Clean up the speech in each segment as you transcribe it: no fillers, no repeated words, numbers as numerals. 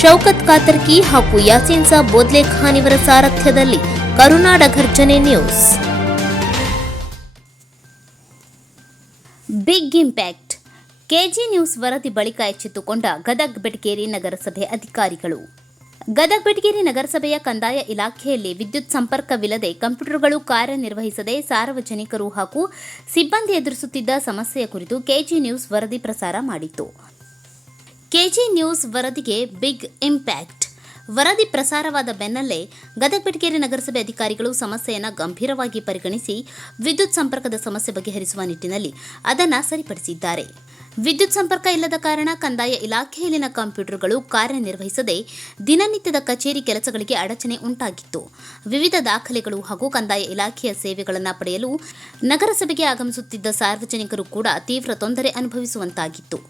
ಶೌಕತ್ ಕಾತರ್ಕಿ ಹಾಗೂ ಯಾಸೀನ್ ಸಾಬ್ ಬೋದ್ಲೆ ಖಾನ್ ಇವರ ಸಾರಥ್ಯದಲ್ಲಿ ಕರುನಾಡ ಘರ್ಜನೆ news. Big impact. KG news ವರದಿ ಬಳಿಕ ಎಚ್ಚೆತ್ತುಕೊಂಡ ಗದಗ್ ಬೆಟಗೇರಿ ನಗರಸಭೆ ಅಧಿಕಾರಿಗಳು. ಗದಗ್ ಬೆಟಗೇರಿ ನಗರಸಭೆಯ ಕಂದಾಯ ಇಲಾಖೆಯಲ್ಲಿ ವಿದ್ಯುತ್ ಸಂಪರ್ಕವಿಲ್ಲದೆ ಕಂಪ್ಯೂಟರ್ಗಳು ಕಾರ್ಯನಿರ್ವಹಿಸದೆ ಸಾರ್ವಜನಿಕರು ಹಾಗೂ ಸಿಬ್ಬಂದಿ ಎದುರಿಸುತ್ತಿದ್ದ ಸಮಸ್ಯೆಯ ಕುರಿತು ಕೆಜಿ ನ್ಯೂಸ್ ವರದಿ ಪ್ರಸಾರ ಮಾಡಿತ್ತು. ಕೆಜಿ ನ್ಯೂಸ್ ವರದಿಗೆ ಬಿಗ್ ಇಂಪ್ಯಾಕ್ಟ್. ವರದಿ ಪ್ರಸಾರವಾದ ಬೆನ್ನಲ್ಲೇ ಗದಗ್ ಬೆಟಗೇರಿ ನಗರಸಭೆ ಅಧಿಕಾರಿಗಳು ಸಮಸ್ಯೆಯನ್ನು ಗಂಭೀರವಾಗಿ ಪರಿಗಣಿಸಿ ವಿದ್ಯುತ್ ಸಂಪರ್ಕದ ಸಮಸ್ಯೆ ಬಗೆಹರಿಸುವ ನಿಟ್ಟಿನಲ್ಲಿ ಅದನ್ನು ಸರಿಪಡಿಸಿದ್ದಾರೆ. ವಿದ್ಯುತ್ ಸಂಪರ್ಕ ಇಲ್ಲದ ಕಾರಣ ಕಂದಾಯ ಇಲಾಖೆಯಲ್ಲಿನ ಕಂಪ್ಯೂಟರ್ಗಳು ಕಾರ್ಯನಿರ್ವಹಿಸದೆ ದಿನನಿತ್ಯದ ಕಚೇರಿ ಕೆಲಸಗಳಿಗೆ ಅಡಚಣೆ ಉಂಟಾಗಿತ್ತು. ವಿವಿಧ ದಾಖಲೆಗಳು ಹಾಗೂ ಕಂದಾಯ ಇಲಾಖೆಯ ಸೇವೆಗಳನ್ನು ಪಡೆಯಲು ನಗರಸಭೆಗೆ ಆಗಮಿಸುತ್ತಿದ್ದ ಸಾರ್ವಜನಿಕರು ಕೂಡ ತೀವ್ರ ತೊಂದರೆ ಅನುಭವಿಸುವಂತಾಗಿತ್ತು.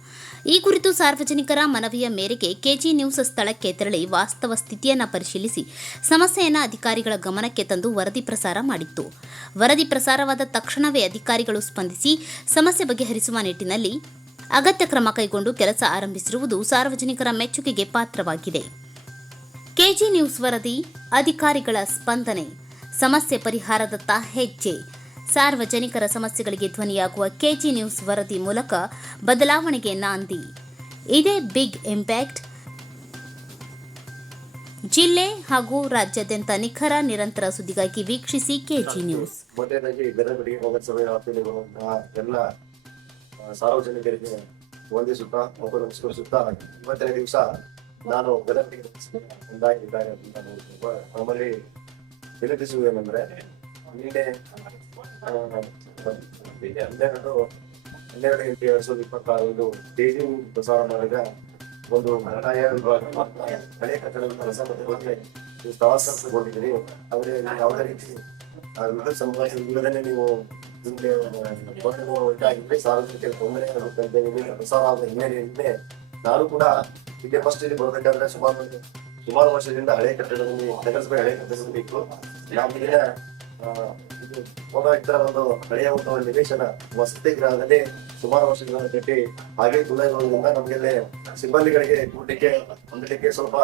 ಈ ಕುರಿತು ಸಾರ್ವಜನಿಕರ ಮನವಿಯ ಮೇರೆಗೆ ಕೆಜಿ ನ್ಯೂಸ್ ಸ್ಥಳಕ್ಕೆ ತೆರಳಿ ವಾಸ್ತವ ಸ್ಥಿತಿಯನ್ನು ಪರಿಶೀಲಿಸಿ ಸಮಸ್ಯೆಯನ್ನು ಅಧಿಕಾರಿಗಳ ಗಮನಕ್ಕೆ ತಂದು ವರದಿ ಪ್ರಸಾರ ಮಾಡಿತ್ತು. ವರದಿ ಪ್ರಸಾರವಾದ ತಕ್ಷಣವೇ ಅಧಿಕಾರಿಗಳು ಸ್ಪಂದಿಸಿ ಸಮಸ್ಯೆ ಬಗೆಹರಿಸುವ ನಿಟ್ಟಿನಲ್ಲಿ ಅಗತ್ಯ ಕ್ರಮ ಕೈಗೊಂಡು ಕೆಲಸ ಆರಂಭಿಸಿರುವುದು ಸಾರ್ವಜನಿಕರ ಮೆಚ್ಚುಗೆಗೆ ಪಾತ್ರವಾಗಿದೆ. ಕೆಜಿ ನ್ಯೂಸ್ ವರದಿ, ಅಧಿಕಾರಿಗಳ ಸ್ಪಂದನೆ, ಸಮಸ್ಯೆ ಪರಿಹಾರದತ್ತ ಹೆಜ್ಜೆ. ಸಾರ್ವಜನಿಕರ ಸಮಸ್ಯೆಗಳಿಗೆ ಧ್ವನಿಯಾಗುವ ಕೆಜಿ ನ್ಯೂಸ್ ವರದಿ ಮೂಲಕ ಬದಲಾವಣೆಗೆ ನಾಂದಿ. ಇದೇ ಬಿಗ್ ಇಂಪ್ಯಾಕ್ಟ್. ಜಿಲ್ಲೆ ಹಾಗೂ ರಾಜ್ಯಾದ್ಯಂತ ನಿಖರ ನಿರಂತರ ಸುದ್ದಿಗಾಗಿ ವೀಕ್ಷಿಸಿ ಕೆಜಿ ನ್ಯೂಸ್. ಸಾರ್ವಜನಿಕರಿಗೆ ವಂದಿಸುತ್ತಾ ಮತ್ತು ನಮಸ್ಕರಿಸುತ್ತಾ ಇವತ್ತನೇ ದಿವಸ ನಾನು ಗದಗ ನಮ್ಮಲ್ಲಿ ವಿನಂತಿಸುವುದೇನೆಂದರೆ ನಿನ್ನೆ 12/12/2026 ಕೆಜಿ ಪ್ರಸಾರ ಮಾಡಿದ ಒಂದು ಹಳೆಯ ಕಟ್ಟಡದ ಕೆಲಸ ಮತ್ತು ಸ್ಥಳಾಂತರಿಸಿಕೊಂಡಿದ್ದೀರಿ. ಅವರೇ ಯಾವುದೇ ರೀತಿ ವಿದ್ಯುತ್ ಸಂಪರ್ಕ ಇಲ್ಲದೇ ನೀವು ಉಂಟಾಗಿದ್ರೆ ಸಾರ್ವಜನಿಕರಿಗೆ ತೊಂದರೆ ಆಗುತ್ತೆ ಅಂತ ಹೇಳಿ ಪ್ರಸಾರ ಆದ ಹಿನ್ನೆಲೆಯಲ್ಲಿ ನಾನು ಕೂಡ ಇಲ್ಲಿ ಫಸ್ಟ್ ಇಲ್ಲಿ ಬರಬೇಕಾದ್ರೆ ಸುಮಾರು ವರ್ಷದಿಂದ ಹಳೆ ಕಟ್ಟಡದಲ್ಲಿ ನಗರಸಭೆ ಹಳೆ ಕಟ್ಟಡದಲ್ಲಿ ಇತ್ತು. ನಮಗೆ ಇದು ಒಂದು ಹಳೆಯ ಒಂದು ನಿವೇಶನ ವಸತಿ ಗೃಹದಲ್ಲಿ ಸುಮಾರು ವರ್ಷಗಳನ್ನು ಕಟ್ಟಿ ಹಾಗೆ ತುಳಿಯೋದ್ರಿಂದ ನಮಗೆ ಸಿಬ್ಬಂದಿಗಳಿಗೆ ಕೂಡಲಿಕ್ಕೆ ಹೊಂದಲಿಕ್ಕೆ ಸ್ವಲ್ಪ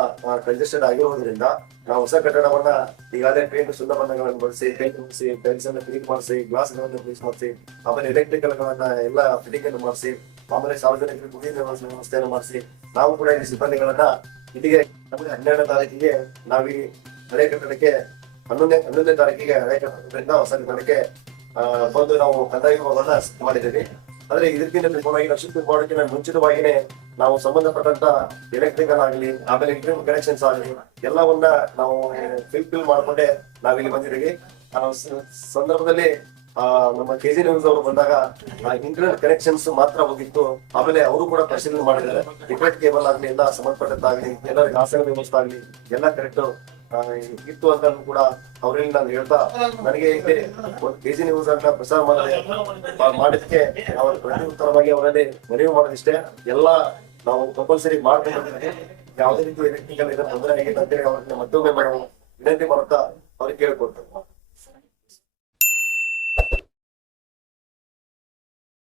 ಕಂಜೆಸ್ಟೆಡ್ ಆಗಿರುವುದರಿಂದ ನಾವು ಹೊಸ ಕಟ್ಟಡವನ್ನ ಈಗಾಗಲೇ ಪೇಂಟ್ ಶುದ್ಧ ಬಣ್ಣಗಳನ್ನು ಬಳಸಿ ಪೇಂಟ್ ಮುಗಿಸಿ ಟೈಲ್ಸ್ ಅನ್ನು ಕ್ಲೀನ್ ಮಾಡಿಸಿ ಗ್ಲಾಸ್ ಗಳನ್ನು ಕ್ಲೀನ್ ಮಾಡಿಸಿ ಆಮೇಲೆ ಎಲೆಕ್ಟ್ರಿಕಲ್ ಗಳನ್ನ ಎಲ್ಲ ಫಿಟ್ಟಿಂಗ್ ಅನ್ನು ಮಾಡಿಸಿ ಆಮೇಲೆ ಸಾರ್ವಜನಿಕರಿಗೆ ಕುಡಿಯುವ ವ್ಯವಸ್ಥೆಯನ್ನು ಮಾಡಿಸಿ ನಾವು ಕೂಡ ಈ ಸಿಬ್ಬಂದಿಗಳನ್ನ ಇಲ್ಲಿಗೆ ನಮಗೆ 12ನೇ ತಾರೀಕಿಗೆ ನಾವು ಈ ಹಳೆ ಕಟ್ಟಡಕ್ಕೆ 11ನೇ ತಾರೀಕಿಗೆ ಹಳೆ ಕಟ್ಟಡದಿಂದ ಹೊಸ ಕಟ್ಟಡಕ್ಕೆ ಬಂದು ನಾವು ಕಂದಾಯ ವಿಭಾಗವನ್ನ ಮಾಡಿದ್ದೀವಿ. ಆದ್ರೆ ಇದಕ್ಕಿಂತ ಮಾಡೋಕ್ಕಿಂತ ಮುಂಚಿತವಾಗಿನೇ ನಾವು ಸಂಬಂಧಪಟ್ಟಂತ ಎಲೆಕ್ಟ್ರಿಕಲ್ ಆಗಲಿ ಆಮೇಲೆ ಇಂಟರ್ನೆಟ್ ಕನೆಕ್ಷನ್ಸ್ ಆಗಲಿ ಎಲ್ಲವನ್ನ ನಾವು ಫಿಲ್ ಮಾಡ್ಕೊಂಡೆ ನಾವಿಲ್ಲಿ ಬಂದಿದ್ದೀವಿ. ಸಂದರ್ಭದಲ್ಲಿ ನಮ್ಮ ಕೆಜಿ ನ್ಯೂಸ್ ಅವರು ಬಂದಾಗ ಇಂಟರ್ನೆಟ್ ಕನೆಕ್ಷನ್ಸ್ ಮಾತ್ರ ಹೋಗಿತ್ತು. ಆಮೇಲೆ ಅವರು ಕೂಡ ಪರಿಶೀಲನೆ ಮಾಡಿದ್ದಾರೆ. ರಿಪೇಟ್ ಕೇಬಲ್ ಆಗ್ಲಿ ಎಲ್ಲ ಸಂಬಂಧಪಟ್ಟದ್ದಾಗ್ಲಿ ಎಲ್ಲರಿಗೆ ಆಸನ ವ್ಯವಸ್ಥೆ ಆಗ್ಲಿ ಎಲ್ಲ ಕರೆಕ್ಟ್ ಇತ್ತು ಅಂತ ಕೂಡ ಅವರಲ್ಲಿ ನಾನು ಹೇಳ್ತಾ ನನಗೆ ಇಲ್ಲಿ ಕೆಜಿ ನ್ಯೂಸ್ ಅಂತ ಪ್ರಸಾರ ಮಾಡಿದಕ್ಕೆ ಅವರ ಪ್ರತಿ ಉತ್ತರವಾಗಿ ಅವರಲ್ಲಿ ಮನವಿ ಮಾಡೋದಿಷ್ಟೇ. ಎಲ್ಲ ನಾವು ಕಂಪಲ್ಸರಿ ಮಾಡ್ಕೊಂಡಿದ್ದೀವಿ. ಯಾವುದೇ ರೀತಿ ಎಲೆಕ್ಟ್ರಿಕಲ್ ತೊಂದರೆ ಆಗಿಲ್ಲ ಅಂತೇಳಿ ಅವ್ರಿಗೆ ಮತ್ತೊಮ್ಮೆ ವಿನಂತಿ ಮಾಡುತ್ತಾ ಅವ್ರಿಗೆ ಕೇಳ್ಕೊಡ್ತೇವೆ.